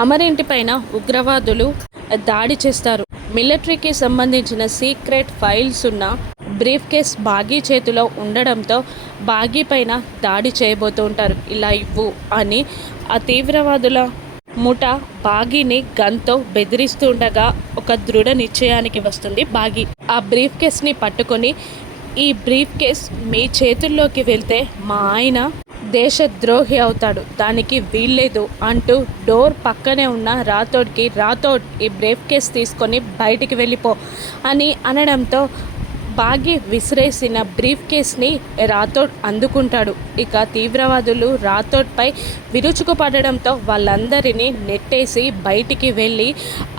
అమర్ ఇంటిపైన ఉగ్రవాదులు దాడి చేస్తారు. మిలిటరీకి సంబంధించిన సీక్రెట్ ఫైల్స్ ఉన్న బ్రీఫ్ కేస్ బాగీ చేతిలో ఉండడంతో బాగీ పైన దాడి చేయబోతూ ఉంటారు. ఇలా ఇవ్వు అని ఆ తీవ్రవాదుల ముఠ బాగీని గన్తో బెదిరిస్తూ ఉండగా ఒక దృఢ నిశ్చయానికి వస్తుంది బాగీ. ఆ బ్రీఫ్ కేస్ని పట్టుకొని, ఈ బ్రీఫ్ కేస్ మీ చేతుల్లోకి వెళ్తే మా ఆయన దేశద్రోహి అవుతాడు, దానికి వీల్లేదు అంటూ డోర్ పక్కనే ఉన్న రాథోడ్ ఈ బ్రీఫ్ కేస్ తీసుకొని బయటికి వెళ్ళిపో అని అనడంతో బాగీ విసిరేసిన బ్రీఫ్ కేస్ని రాథోడ్ అందుకుంటాడు. ఇక తీవ్రవాదులు రాథోడ్పై విరుచుకుపడడంతో వాళ్ళందరినీ నెట్టేసి బయటికి వెళ్ళి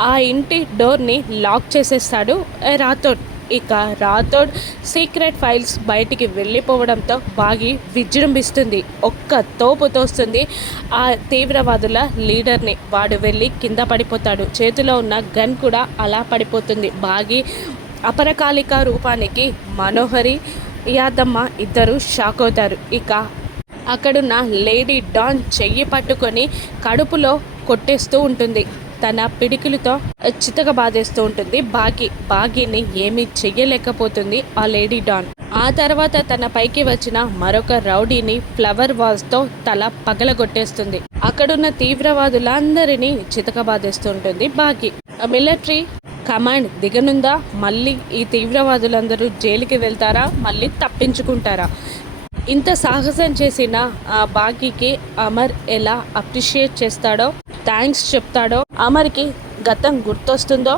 ఆ ఇంటి డోర్ని లాక్ చేసేస్తాడు రాథోడ్. ఇక రాథోడ్ సీక్రెట్ ఫైల్స్ బయటికి వెళ్ళిపోవడంతో బాగీ విజృంభిస్తుంది. ఒక్క తోపు తోస్తుంది ఆ తీవ్రవాదుల లీడర్ని. వాడు వెళ్ళి కింద పడిపోతాడు. చేతిలో ఉన్న గన్ కూడా అలా పడిపోతుంది. బాగీ అపరకాలిక రూపానికి మనోహరి, యాదమ్మ ఇద్దరు షాక్ అవుతారు. ఇక అక్కడున్న లేడీ డాన్ చెయ్యి పట్టుకొని కడుపులో కొట్టేస్తూ ఉంటుంది. తన పిడికిలతో చితక బాధేస్తూ ఉంటుంది బాగీని ఏమీ చెయ్యలేకపోతుంది ఆ లేడీ డాన్. ఆ తర్వాత తన పైకి వచ్చిన మరొక రౌడీని ఫ్లవర్ వాజ్తో తల పగలగొట్టేస్తుంది. అక్కడున్న తీవ్రవాదులందరినీ చితక బాధేస్తూ ఉంటుంది బాగీ. Military command దిగనుందా? మళ్ళీ ఈ తీవ్రవాదులందరూ జైలుకి వెళ్తారా? మళ్ళీ తప్పించుకుంటారా? ఇంత సాహసం చేసిన ఆ బాగీకి అమర్ ఎలా అప్రిషియేట్ చేస్తాడో, థ్యాంక్స్ చెప్తాడో, అమర్కి గతం గుర్తొస్తుందో,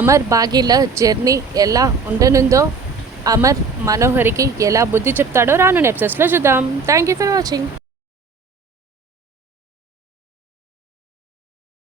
అమర్ బాగీల జర్నీ ఎలా ఉండనుందో, అమర్ మనోహరికి ఎలా బుద్ధి చెప్తాడో రానున్న ఎపిసోడ్స్లో చూద్దాం. Thank you for watching.